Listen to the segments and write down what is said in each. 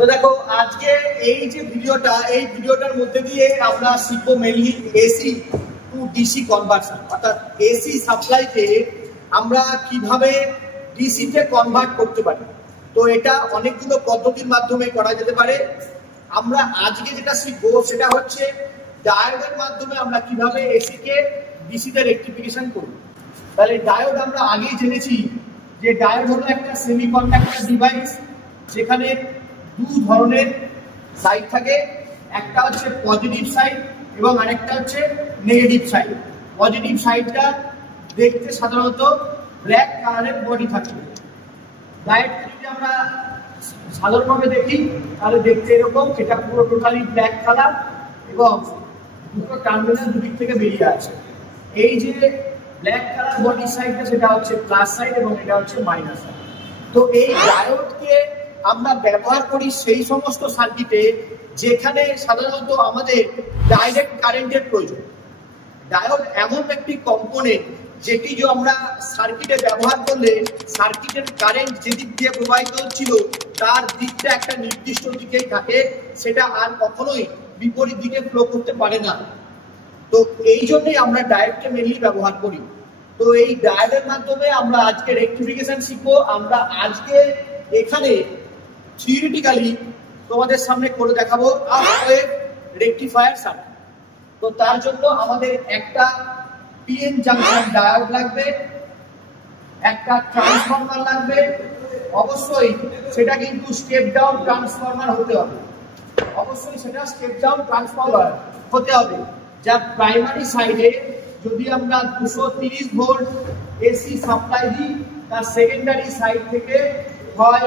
তো দেখো আজকে এই যে ভিডিওটার মধ্যে দিয়ে আমরা শিখবো mainly AC two DC conversion, অর্থাৎ এসি সাপ্লাইকে আমরা কিভাবে ডিসি তে কনভার্ট করতে পারি। তো এটা অনেকগুলো পদ্ধতির মাধ্যমে করা যেতে পারে। আমরা আজকে যেটা শিখবো সেটা হচ্ছে ডায়োডের মাধ্যমে আমরা কিভাবে এসি কে ডিসি তে রেকটিফিকেশন করব। তাহলে ডায়োড আমরা আগেই জেনেছি যে ডায়োড হলো একটা সেমিকন্ডাক্টর ডিভাইস, যেখানে দু ধরনের সাইড থাকে, একটা হচ্ছে পজিটিভ সাইড এবং আরেকটা হচ্ছে নেগেটিভ সাইড। পজিটিভ সাইডটা দেখতে সাধারণত ব্ল্যাক কালারের বডি থাকে। ডায়োডকে যদি আমরা সাধারণভাবে দেখি তাহলে দেখতে এরকম, এটা পুরো টোটালি ব্ল্যাক কালার এবং দুটো টার্মিনাল দুদিক থেকে বেরিয়ে আছে। এই যে ব্ল্যাক কালার বডি সাইডটা সেটা হচ্ছে প্লাস সাইড এবং এটা হচ্ছে মাইনাস সাইড। তো এই ডায়োডকে আমরা ব্যবহার করি সেই সমস্ত সার্কিটে যেখানে সাধারণত আমাদের ডাইরেক্ট কারেন্টের প্রয়োজন। ডায়োড এমন একটি কম্পোনেন্ট যেটি যে আমরা সার্কিটে ব্যবহার করলে সার্কিটের কারেন্ট যেদিক দিয়ে প্রবাহিত হচ্ছিল তার দিকটা একটা নির্দিষ্ট দিকেই থাকে, সেটা আর কখনোই বিপরীত দিকে ফ্লো করতে পারে না। তো এই জন্যই আমরা ডায়োডকে মেনলি ব্যবহার করি। তো এই ডায়োডের মাধ্যমে আমরা আজকে রেকটিফিকেশন শিখবো। আমরা আজকে এখানে থিওরিটিক্যালি তোমাদের সামনে করে দেখাবো হাফ ওয়েভ রেকটিফায়ার সার্কিট। তো তার জন্য আমাদের একটা পিএন জাংশন ডায়োড লাগবে, একটা ট্রান্সফরমার লাগবে, অবশ্যই সেটা কিন্তু স্টেপ ডাউন ট্রান্সফরমার হতে হবে। অবশ্যই সেটা স্টেপ ডাউন ট্রান্সফরমার হতে হবে, যার প্রাইমারি সাইডে যদি আমরা 230 ভোল্ট এসি সাপ্লাই দিই, তার সেকেন্ডারি সাইড থেকে হয়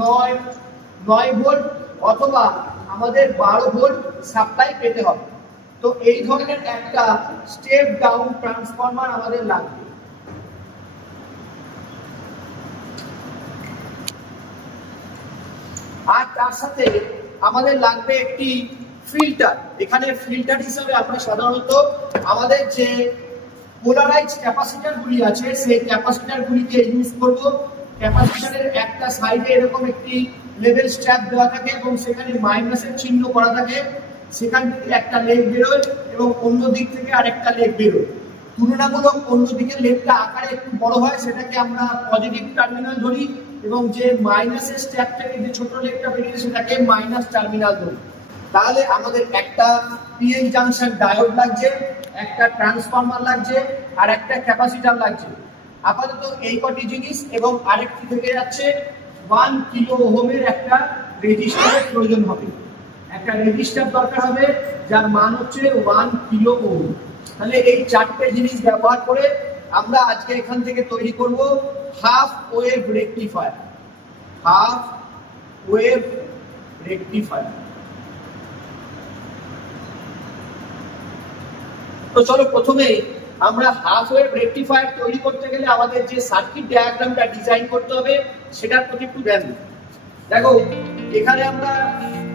9 ভোল্ট অথবা আমাদের 12 ভোল্ট সাপ্লাই পেতে হবে। তো এই ধরনের একটা স্টেপ ডাউন ট্রান্সফরমার আমাদের লাগবে। আর তার সাথে আমাদের লাগবে একটি ফিল্টার। এখানে ফিল্টার হিসেবে আমরা সাধারণত আমাদের যে পোলারাইজড ক্যাপাসিটর গুলি আছে সেই ক্যাপাসিটর গুলিকে ইউজ করব। ক্যাপাসিটরের একটা সাইডে এরকম একটি লেভেল স্ট্র্যাপ দেওয়া থাকে এবং সেখানে মাইনাসের চিহ্ন করা থাকে। সেখান থেকে একটা লেগ বেরোয় এবং অন্য দিক থেকে আরেকটা লেগ বেরোয়। তুলনামূলক অন্য দিকের লেগটা আকারে একটু বড় হয়, সেটাকে আমরা পজিটিভ টার্মিনাল ধরি এবং যে মাইনাসের স্ট্র্যাপ থেকে যে ছোট লেগটা বেরিয়েছে সেটাকে মাইনাস টার্মিনাল ধরি। তাহলে আমাদের একটা পিএন জাংশন ডায়োড লাগছে, একটা ট্রান্সফরমার লাগছে আর একটা ক্যাপাসিটর লাগছে। আপাতত এই কটি জিনিস এবং আরেকটি থেকে যাচ্ছে 1 কিলো ওহমের একটা রেজিস্টারের প্রয়োজন হবে। একটা রেজিস্টার দরকার হবে যার মান হচ্ছে 1 কিলো ওহম। তাহলে এই চারটে জিনিস ব্যবহার করে আমরা আজকে এখান থেকে তৈরি করব half wave rectifier. Half wave rectifier. তো চলো প্রথমে আমরা হাফ ওয়েভ রেকটিফায়ার তৈরি করতে গেলে আমাদের যে সার্কিট ডায়াগ্রামটা ডিজাইন করতে হবে সেটার প্রতি একটু ধ্যান দিই। দেখো এখানে আমরা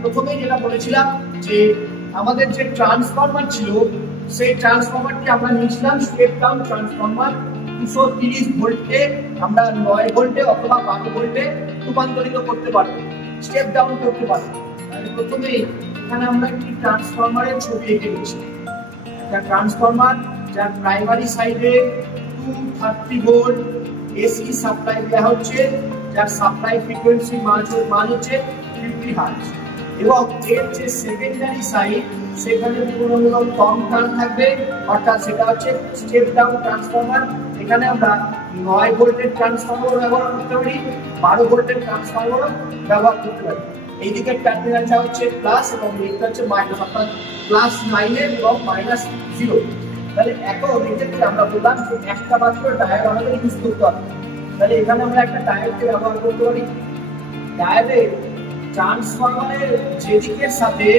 প্রথমেই যেটা বলেছিলাম যে আমাদের যে ট্রান্সফরমার ছিল সেই ট্রান্সফরমারটি আমরা নিয়েছিলাম স্টেপ ডাউন ট্রান্সফরমার। 230 ভোল্টে আমরা 9 ভোল্টে অথবা 12 ভোল্টে রূপান্তরিত করতে পারবো, স্টেপ ডাউন করতে পারবো। তাহলে প্রথমেই এখানে আমরা একটি ট্রান্সফরমারের ছবি এঁকে নিচ্ছি। একটা ট্রান্সফরমার যার প্রাইমারি সাইডে 230 ভোল্ট এসি সাপ্লাই দেওয়া হচ্ছে, যার সাপ্লাই ফ্রিকোয়েন্সি মান হচ্ছে 50 হার্টজ এবং এর যে সেকেন্ডারি সাইড সেখানে তুলনামূলক কম টার্ন থাকবে, অর্থাৎ সেটা হচ্ছে স্টেপ ডাউন ট্রান্সফরমার। এখানে আমরা 9 ভোল্টের ট্রান্সফরমার ব্যবহার করতে পারি, 12 ভোল্টের ট্রান্সফরমার ব্যবহার করতে পারি। এই দিকের টার্মিনালটা হচ্ছে প্লাস এবং এইটা হচ্ছে মাইনাস, অর্থাৎ +9 এবং -0। তাহলে এখন এক্ষেত্রে আমরা বললাম যে একটা মাত্র ডায়োড আমাদের ইউজ করতে হবে। তাহলে এখানে আমরা একটা ডায়োডকে ব্যবহার করতে পারি। ডায়োডে ট্রান্সফরমারের যেদিকের সাথে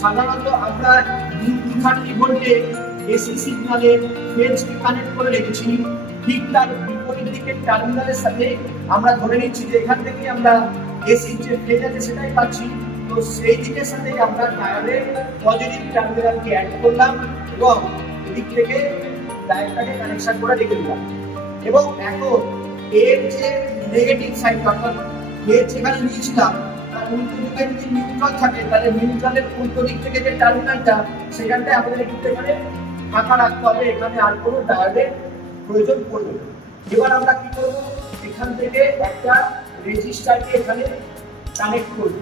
সাধারণত আমরা 230 ভোল্টে এসি সিগন্যালে ফেজকে কানেক্ট করে রেখেছি, ঠিক তার বিপরীত দিকের টার্মিনালের সাথে আমরা ধরে নিচ্ছি যে এখান থেকে আমরা এসি যে ফেজ আছে সেটাই পাচ্ছি। তো সেই দিকের সাথে আমরা ডায়োডের পজিটিভ টার্মিনালকে অ্যাড করলাম এবং এদিক থেকে ডায়োডটাকে কানেকশন করে রেখে দিলাম। এবং এখন এর যে নেগেটিভ সাইড, অর্থাৎ এর যেখানে নিয়েছিলাম তার উল্টো দিকে যদি নিউট্রাল থাকে তাহলে নিউট্রালের উল্টো দিক থেকে যে টার্মিনালটা সেখানটায় আমাদের একটু এখানে ফাঁকা রাখতে হবে, এখানে আর কোনো ডায়োডের প্রয়োজন পড়বে না। এবার আমরা কি করব, এখান থেকে একটা রেজিস্টারকে এখানে কানেক্ট করব।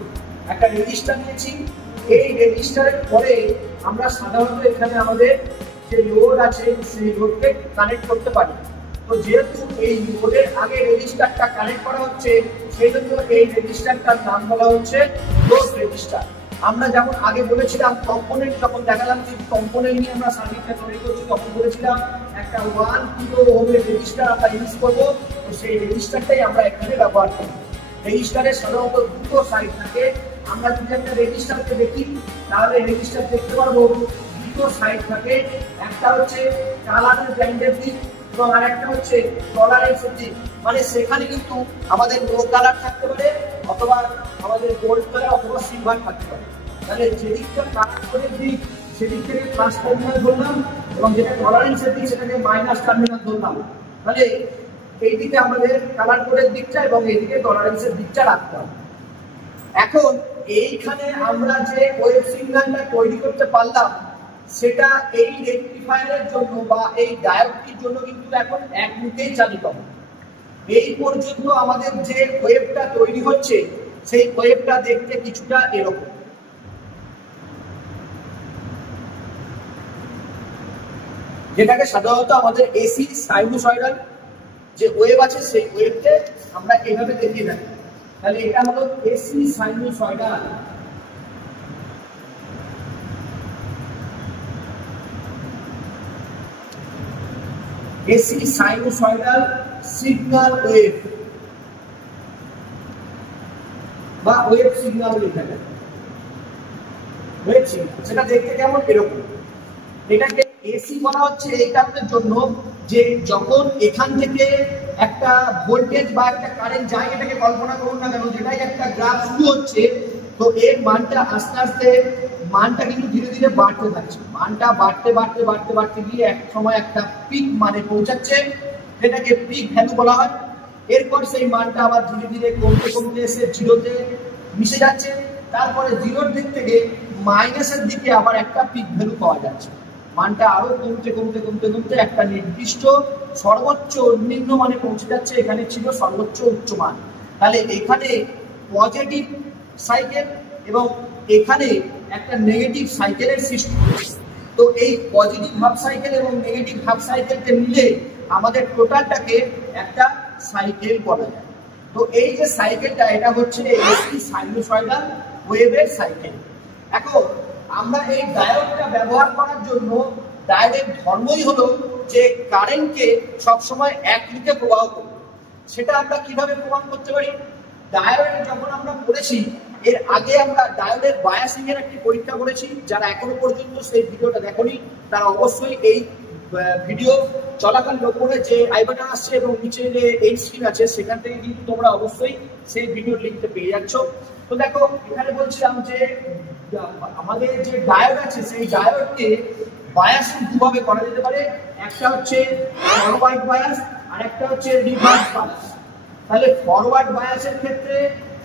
একটা রেজিস্টার নিয়েছি, এই রেজিস্টারের পরে আমরা সাধারণত এখানে আমাদের যে লোড আছে সেই লোডকে কানেক্ট করতে পারি। তো যেহেতু এই লোডের আগে রেজিস্টারটা কানেক্ট করা হচ্ছে সেই জন্য এই রেজিস্টারটার নাম বলা হচ্ছে লোড রেজিস্টার। আমরা যেমন আগে বলেছিলাম কম্পোনেন্ট, যখন দেখালাম যে কম্পোনেন্ট নিয়ে আমরা সার্কিটটা তৈরি করছি তখন বলেছিলাম একটা 1 কিলো ওহমের রেজিস্টার আমরা ইউজ করব। তো সেই রেজিস্টারটাই আমরা এখানে ব্যবহার করব। রেজিস্টারের সাধারণত দুটো সাইড থাকে। আমরা যদি একটা রেজিস্টারকে দেখি তাহলে রেজিস্টার দেখতে পারবো দুটো সাইড থাকে, একটা হচ্ছে কালারের ব্যান্ডের দিক এবং আরেকটা হচ্ছে টলারেন্সের দিক। মানে সেখানে কিন্তু আমাদের নো কালার থাকতে পারে অথবা আমাদের গোল্ড কালার অথবা সিলভার থাকতে পারে। তাহলে যেদিকটা কালার কোডের দিক সেদিক থেকে প্লাস টার্মিনাল ধরলাম এবং যেটা টলারেন্সের দিক সেটাকে মাইনাস টার্মিনাল ধরলাম। তাহলে এইদিকে আমাদের কালার কোডের দিকটা এবং এইদিকে টলারেন্সের দিকটা রাখতে হবে। এখন এইখানে আমরা যে ওয়েভ সিগন্যালটা তৈরি করতে পারলাম সেটা এই রেকটিফায়ারের জন্য বা এই ডায়োডটির জন্য কিন্তু এখন এক মুখেই চালিত হবে। এই পর্যন্ত আমাদের যে ওয়েভটা তৈরি হচ্ছে সেই ওয়েভটা দেখতে কিছুটা এরকম। যেটাকে সাধারণত আমাদের এসি সাইনুসয়েডাল যে ওয়েভ আছে সেই ওয়েভকে আমরা এইভাবে দেখিয়ে থাকি। তাহলে এটা হলো এসি সাইনুসয়েডাল। এসি সাইনুসয়েডাল সিগন্যাল ওয়েভ বা ওয়েভ সিগন্যাল লেখা যায়। ওয়েভ সিগন্যাল সেটা দেখতে কেমন এরকম। এটাকে এসি বলা হচ্ছে এই কারণের জন্য যে যখন এখান থেকে একটা ভোল্টেজ বা একটা কারেন্ট যায়, এটাকে কল্পনা করুন না কেন যেটাই একটা গ্রাফ শুরু হচ্ছে তো এর মানটা আস্তে আস্তে মানটা কিন্তু ধীরে ধীরে বাড়তে থাকছে। মানটা বাড়তে বাড়তে বাড়তে বাড়তে গিয়ে এক সময় একটা পিক মানে পৌঁছাচ্ছে, যেটাকে পিক ভ্যালু বলা হয়। এরপর সেই মানটা আবার ধীরে ধীরে কমতে কমতে এসে জিরোতে মিশে যাচ্ছে। তারপরে জিরোর দিক থেকে মাইনাসের দিকে আবার একটা পিক ভ্যালু পাওয়া যাচ্ছে। মানটা আরো কমতে কমতে কমতে কমতে একটা নির্দিষ্ট সর্বোচ্চ নিম্ন মানে পৌঁছে যাচ্ছে। এখানে ছিল সর্বোচ্চ উচ্চ মান। তাহলে এখানে পজিটিভ সাইকেল এবং এখানে একটা নেগেটিভ সাইকেলের সৃষ্টি হচ্ছে। তো এই পজিটিভ হাফ সাইকেল এবং নেগেটিভ হাফ সাইকেলকে মিলে আমাদের টোটালটাকে একটা সাইকেল বলা যায়। তো এই যে সাইকেলটা এটা হচ্ছে এসি সাইনুসয়েডাল ওয়েভের সাইকেল। এখন আমরা এই ডায়োডটা ব্যবহার করার জন্য ডায়োডের ধর্মই হলো যে কারেন্টকে সবসময় এক দিকে প্রবাহ করবে। সেটা আমরা কিভাবে প্রমাণ করতে পারি? ডায়োডে যখন আমরা পড়েছি এর আগে আমরা ডায়োডের বায়াসিং এর একটি পরীক্ষা করেছি। যারা এখনো পর্যন্ত সেই ভিডিওটা দেখোনি তারা অবশ্যই এই ভিডিও চলাকালীন উপরে যে আই বাটন আসছে এবং নিচে যে এই স্ক্রিন আছে সেখান থেকে কিন্তু তোমরা অবশ্যই সেই ভিডিওর লিঙ্কটা পেয়ে যাচ্ছ। তো দেখো এখানে বলছিলাম যে আমাদের যে ডায়োড আছে সেই ডায়োডকে বায়াসিং দুভাবে করা যেতে পারে। একটা হচ্ছে ফরওয়ার্ড বায়াস আর একটা হচ্ছে রিভার্স বায়াস। তাহলে ফরওয়ার্ড বায়াসের ক্ষেত্রে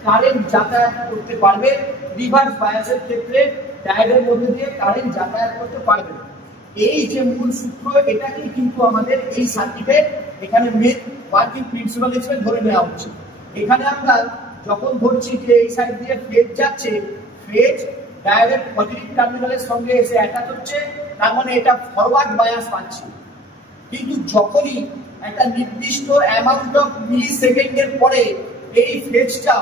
কারেন্ট যাতায়াত করতে পারবে, রিভার্স বায়াসের ক্ষেত্রে ডায়োডের মধ্যে দিয়ে কারেন্ট যাতায়াত করতে পারবে না। এই যে মূল সূত্র এটাকেই কিন্তু আমাদের এই সার্কিটে এখানে মেন ওয়ার্কিং প্রিন্সিপাল হিসেবে ধরে নেওয়া হচ্ছে। এখানে আমরা যখন ধরছি যে এই সাইড দিয়ে ফেজ যাচ্ছে, ফেজ ডায়োডের পজিটিভ টার্মিনালের সঙ্গে এসে অ্যাটাচ হচ্ছে, তার মানে এটা ফরওয়ার্ড বায়াস পাচ্ছি। কিন্তু যখনই একটা নির্দিষ্ট অ্যামাউন্ট অফ মিলি সেকেন্ডের পরে এই ফেজটা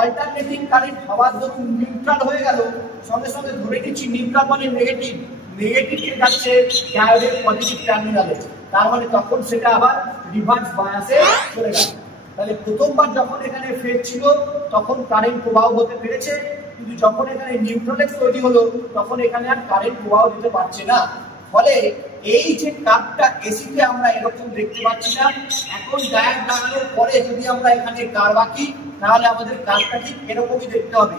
অল্টারনেটিং কারেন্ট হওয়ার দরুন নিউট্রাল হয়ে গেল, সঙ্গে সঙ্গে ধরে নিচ্ছি নিউট্রাল মানে নেগেটিভ, নেগেটিভে যাচ্ছে ডায়োডের পজিটিভ টার্মিনালে, তার মানে তখন সেটা আবার রিভার্স বায়াসে চলে গেল। তাহলে প্রথমবার যখন এখানে ফেজ ছিল তখন কারেন্ট প্রবাহ হতে পেরেছে, কিন্তু যখন এখানে নিউট্রালের তৈরি হলো তখন এখানে আর কারেন্ট প্রবাহ দিতে পারছে না। ফলে এই যে কার্ভটা এসিতে আমরা এরকম দেখতে পাচ্ছি না। এখন ডায়োড লাগানোর পরে যদি আমরা এখানে কার্ভ আঁকি তাহলে আমাদের কার্ভটা ঠিক এরকমই দেখতে হবে।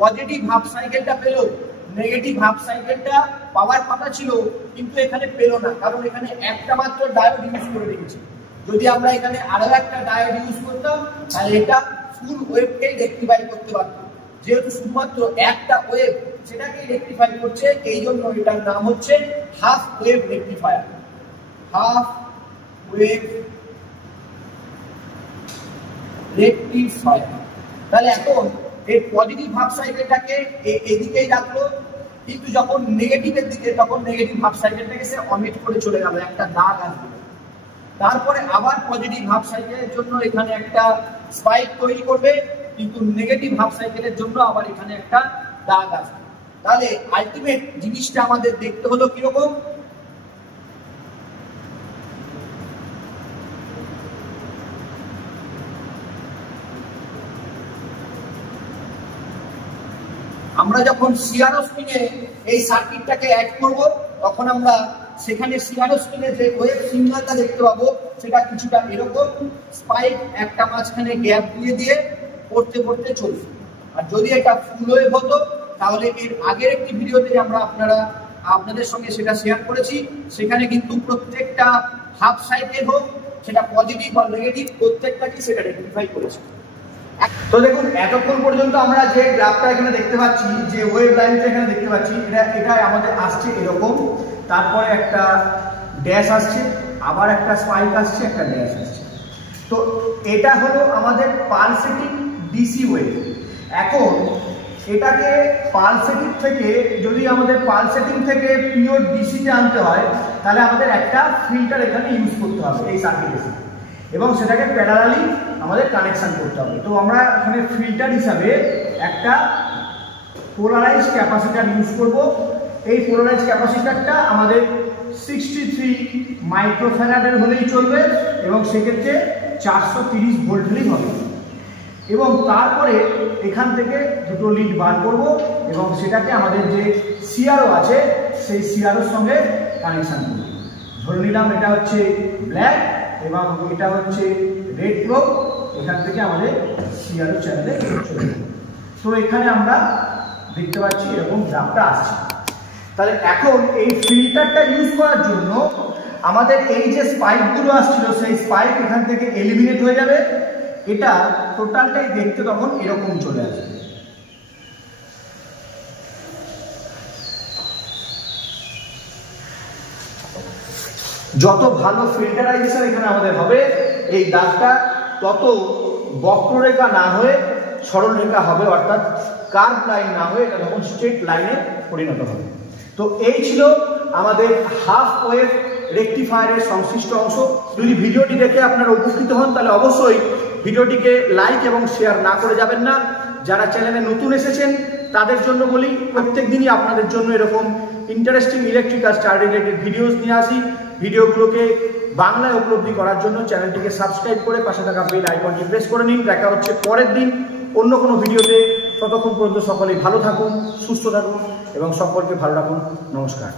পজিটিভ হাফ সাইকেলটা পেল, নেগেটিভ হাফ সাইকেলটা পাওয়ার কথা ছিল কিন্তু এখানে পেল না, কারণ এখানে একটা মাত্র ডায়োড ইউজ করে রেখেছে। যদি আমরা এখানে আরো একটা ডায়োড ইউজ করতাম তাহলে এটা ফুল ওয়েভকেই রেকটিফাই করতে পারতাম। যেহেতু শুধুমাত্র একটা ওয়েভ সেটাকে রেকটিফাই করছে, এই জন্য এটার নাম হচ্ছে half wave rectifier. Half wave rectifier. তাহলে এখন এর পজিটিভ হাফ সাইকেলটাকে এদিকেই রাখলো, কিন্তু যখন নেগেটিভের দিকে তখন নেগেটিভ হাফ সাইকেলটাকে সে অমিট করে চলে গেল, একটা দাগ আসবে। তারপরে আবার পজিটিভ হাফ সাইকেলের জন্য এখানে একটা স্পাইক তৈরি করবে, কিন্তু নেগেটিভ হাফ সাইকেলের জন্য আবার এখানে একটা দাগ আসবে। তাহলে আলটিমেট জিনিসটা আমাদের দেখতে হলো কিরকম, আমরা যখন সিআরও স্ক্রিনে এই সার্কিটটাকে অ্যাড করব তখন আমরা সেখানে সিআরও স্ক্রিনে যে ওয়েভ সিগন্যালটা দেখতে পাবো সেটা কিছুটা এরকম, স্পাইক একটা মাঝখানে গ্যাপ দিয়ে দিয়ে পড়তে পড়তে চলবে। আর যদি এটা ফুল ওয়েভ হতো তাহলে এর আগের একটি ভিডিওতে আমরা আপনাদের সঙ্গে সেটা শেয়ার করেছি, সেখানে কিন্তু প্রত্যেকটা হাফ সাইকেল হোক সেটা পজিটিভ বা নেগেটিভ প্রত্যেকটাকে সেটা রেকটিফাই করেছে। তো দেখুন এতক্ষণ পর্যন্ত আমরা যে গ্রাফটা এখানে দেখতে পাচ্ছি, যে ওয়েভ লাইনটা এখানে দেখতে পাচ্ছি, এটা আমাদের আসছে এরকম, তারপরে একটা ড্যাশ আসছে, আবার একটা স্পাইক আসছে, একটা ড্যাশ আসছে। তো এটা হলো আমাদের পালসেটিং ডিসি ওয়েভ। এখন এটাকে পালসেটিং থেকে যদি আমাদের পালসেটিং থেকে পিওর ডিসিতে আনতে হয় তাহলে আমাদের একটা ফিল্টার এখানে ইউজ করতে হবে এই সার্কিটের সাথে, এবং সেটাকে প্যারালালি আমাদের কানেকশন করতে হবে। তো আমরা এখানে ফিল্টার হিসাবে একটা পোলারাইজ ক্যাপাসিটার ইউজ করব। এই পোলারাইজ ক্যাপাসিটারটা আমাদের 63 মাইক্রোফ্যারাডের হলেই চলবে, এবং সেক্ষেত্রে 430 ভোল্ট হলেই হবে। এবং তারপরে এখান থেকে দুটো লিড বার করব এবং সেটাকে আমাদের যে সিআরও আছে সেই সিআরওর সঙ্গে কানেকশন করব। ধরে নিলাম এটা হচ্ছে ব্ল্যাক এবং এটা হচ্ছে রেড প্রোব, এখান থেকে আমাদের সিআরও চ্যানেলে চলে যাবে। তো এখানে আমরা দেখতে পাচ্ছি এরকম গ্রাফটা আসছে। তাহলে এখন এই ফিল্টারটা ইউজ করার জন্য আমাদের এই যে স্পাইকগুলো আসছিল সেই স্পাইক এখান থেকে এলিমিনেট হয়ে যাবে, এটা টোটালটাই দেখতে তখন এরকম চলে আসবে। যত ভালো ফিল্টারাইজেশন এখানে আমাদের হবে এই দাগটা তত বক্ররেখা না হয়ে সরল রেখা হবে, অর্থাৎ কার্ভ লাইন না হয়ে এটা তখন স্ট্রেট লাইনে পরিণত হবে। তো এই ছিল আমাদের হাফ ওয়েভ রেকটিফায়ারের সংশ্লিষ্ট অংশ। যদি ভিডিওটি দেখে আপনারা উপকৃত হন তাহলে অবশ্যই ভিডিওটিকে লাইক এবং শেয়ার না করে যাবেন না। যারা চ্যানেলে নতুন এসেছেন তাদের জন্য বলি, প্রত্যেক দিনই আপনাদের জন্য এরকম interesting electrical star related videos নিয়ে আসি। ভিডিওগুলোকে বাংলায় উপলব্ধি করার জন্য চ্যানেলটিকে সাবস্ক্রাইব করে পাশে থাকা বেল আইকনটি প্রেস করে নিন। দেখা হচ্ছে পরের দিন অন্য কোনো ভিডিওতে। ততক্ষণ পর্যন্ত সকলেই ভালো থাকুন, সুস্থ থাকুন এবং সকলকে ভালো রাখুন। নমস্কার।